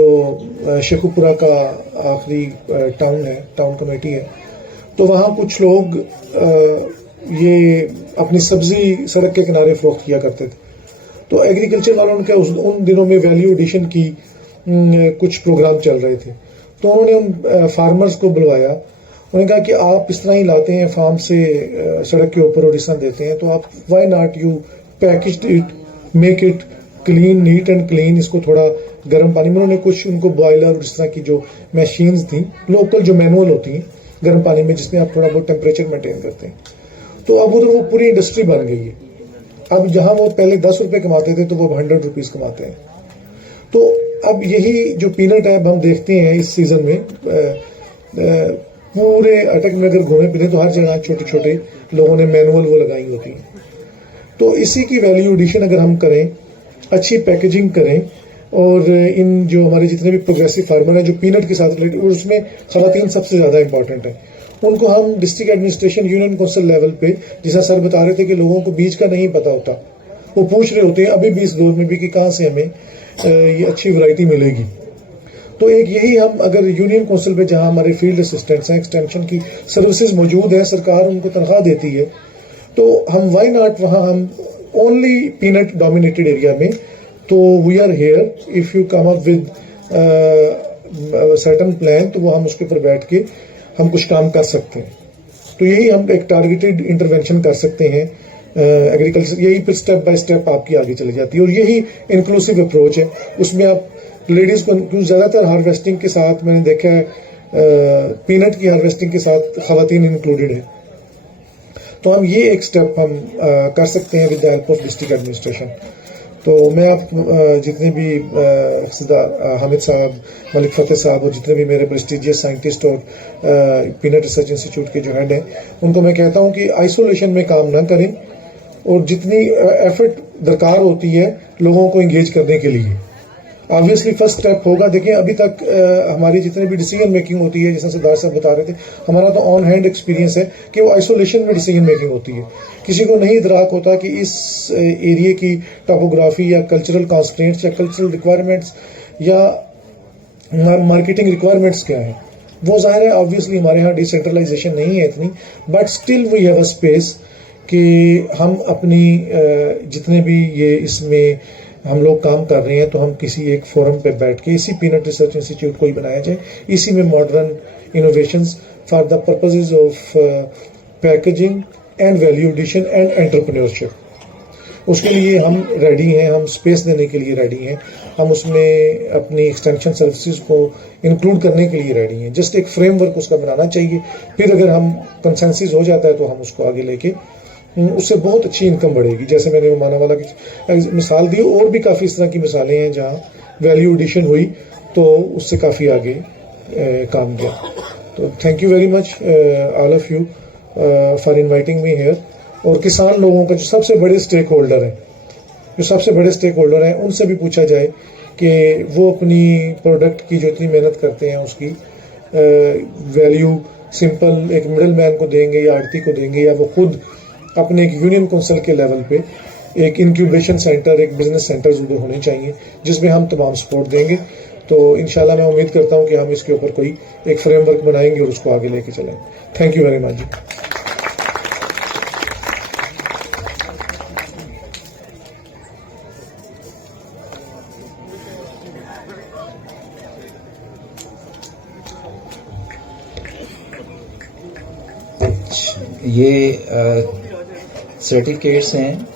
شیخو پورہ کا آخری ٹاؤن ہے، ٹاؤن کمیٹی ہے، تو وہاں کچھ لوگ یہ اپنی سبزی سڑک کے کنارے فروخت کیا کرتے تھے، تو ایگریکلچر والوں کے ان دنوں میں ویلیو ایڈیشن کی کچھ پروگرام چل رہے تھے، تو انہوں نے ان فارمرز کو بلوایا، انہوں نے کہا کہ آپ اس طرح ہی لاتے ہیں فارم سے سڑک کے اوپر اور اس طرح دیتے ہیں، تو آپ why not you packaged it, make it clean, neat and clean, اس کو تھوڑا گرم پانی میں، انہوں نے کچھ ان کو بوائلر اور اس طرح کی جو مشینز تھیں لوکل جو مینول ہوتی ہیں گرم پانی میں، جس میں آپ تھوڑا بہت ٹیمپریچر مینٹین کرتے ہیں، تو اب ادھر وہ پوری انڈسٹری بن گئی ہے۔ اب جہاں وہ پہلے 10 روپے کماتے تھے تو وہ اب 100 روپیز کماتے ہیں۔ تو اب یہی جو پینٹ ہے اب ہم دیکھتے ہیں اس سیزن میں پورے اٹک میں اگر گھومے پھرے تو ہر جگہ چھوٹے چھوٹے لوگوں نے مینول وہ لگائی ہوتی ہیں، تو اسی کی ویلیو ایڈیشن اگر ہم کریں، اچھی پیکیجنگ کریں، اور ان جو ہمارے جتنے بھی پروگریسو فارمر ہیں جو پینٹ کے ساتھ ریلیٹڈ، اور اس میں خواتین سب سے زیادہ امپورٹنٹ ہیں، ان کو ہم district administration union council level پہ، جیسا سر بتا رہے تھے کہ لوگوں کو بیج کا نہیں پتا ہوتا، وہ پوچھ رہے ہوتے ہیں ابھی بھی اس دور میں بھی کہ کہاں سے ہمیں یہ اچھی ورائٹی ملے گی۔ تو ایک یہی ہم اگر یونین کونسل پہ جہاں ہمارے فیلڈ اسسٹنٹس ہیں، ایکسٹینشن کی سروسز موجود ہیں، سرکار ان کو تنخواہ دیتی ہے، تو ہم وائی ناٹ وہاں ہم اونلی پینٹ ڈومینیٹڈ ایریا میں، تو we are here, if you come up with certain plan, تو وہ ہم اس کے اوپر بیٹھ کے ہم کچھ کام کر سکتے ہیں۔ تو یہی ہم ایک ٹارگیٹڈ انٹروینشن کر سکتے ہیں ایگریکلچر، یہی پھر اسٹیپ بائی اسٹیپ آپ کی آگے چلی جاتی ہے، اور یہی انکلوسیو اپروچ ہے۔ اس میں آپ لیڈیز کو زیادہ تر ہارویسٹنگ کے ساتھ میں نے دیکھا ہے पीनट की हार्वेस्टिंग के साथ खवातीन इंक्लूडेड है। तो हम ये एक स्टेप हम कर सकते हैं with the help of district administration. तो मैं आप जितने भी हामिद साहब, मलिक फतेह साहब और जितने भी मेरे प्रेस्टिजियस साइंटिस्ट और पीनट रिसर्च इंस्टीट्यूट के जो हेड हैं, उनको मैं कहता हूं कि आइसोलेशन में काम ना करें और जितनी एफर्ट दरकार होती है लोगों को इंगेज करने के लिए, ऑब्वियसली फर्स्ट स्टेप होगा। देखिए अभी तक हमारी जितने भी डिसीजन मेकिंग होती है, जैसे सरदार साहब बता रहे थे, हमारा तो ऑन हैंड एक्सपीरियंस है कि वो आइसोलेशन में डिसीजन मेकिंग होती है। किसी को नहीं इदराक होता कि इस एरिया की टोपोग्राफी या कल्चरल कॉन्स्ट्रेंट्स या कल्चरल रिक्वायरमेंट्स या मार्केटिंग रिक्वायरमेंट्स क्या है। वो जाहिर है ऑब्वियसली हमारे यहाँ डिसेंट्रलाइजेशन नहीं है इतनी, but still we have a space कि हम अपनी जितने भी ये इसमें हम लोग काम कर रहे हैं, तो हम किसी एक फोरम पे बैठ के इसी पीनट रिसर्च इंस्टीट्यूट को ही बनाया जाए, इसी में modern innovations for the purposes of packaging and value addition and entrepreneurship. उसके लिए हम रेडी हैं, हम स्पेस देने के लिए रेडी हैं, हम उसमें अपनी एक्सटेंशन सर्विसेज को इंक्लूड करने के लिए रेडी हैं। जस्ट एक फ्रेमवर्क उसका बनाना चाहिए, फिर अगर हम कंसेंसस हो जाता है तो हम उसको आगे लेके उससे बहुत अच्छी इनकम बढ़ेगी। जैसे मैंने मानावाला की मिसाल दी, और भी काफ़ी इस तरह की मिसालें हैं जहाँ वैल्यू एडिशन हुई तो उससे काफ़ी आगे काम किया। तो thank you very much all of you for inviting me here. और किसान लोगों का जो सबसे बड़े स्टेक होल्डर हैं, उनसे भी पूछा जाए कि वो अपनी प्रोडक्ट की जो इतनी मेहनत करते हैं उसकी वैल्यू सिंपल एक मिडल मैन को देंगे या आड़ती को देंगे, या वो खुद अपने एक यूनियन काउंसिल के लेवल पे एक इंक्यूबेशन सेंटर, एक बिजनेस सेंटर होने चाहिए जिसमें हम तमाम सपोर्ट देंगे। तो इंशाल्लाह मैं उम्मीद करता हूं कि हम इसके ऊपर कोई एक फ्रेमवर्क बनाएंगे और उसको आगे लेके चलेंगे। थैंक यू वेरी मच जी। ये सर्टिफिकेट्स हैं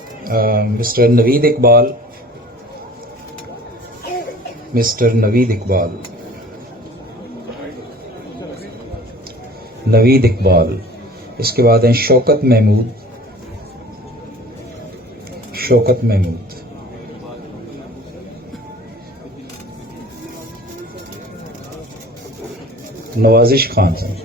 मिस्टर नवीद इकबाल, इसके बाद हैं शौकत महमूद, नवाजिश खान साहब।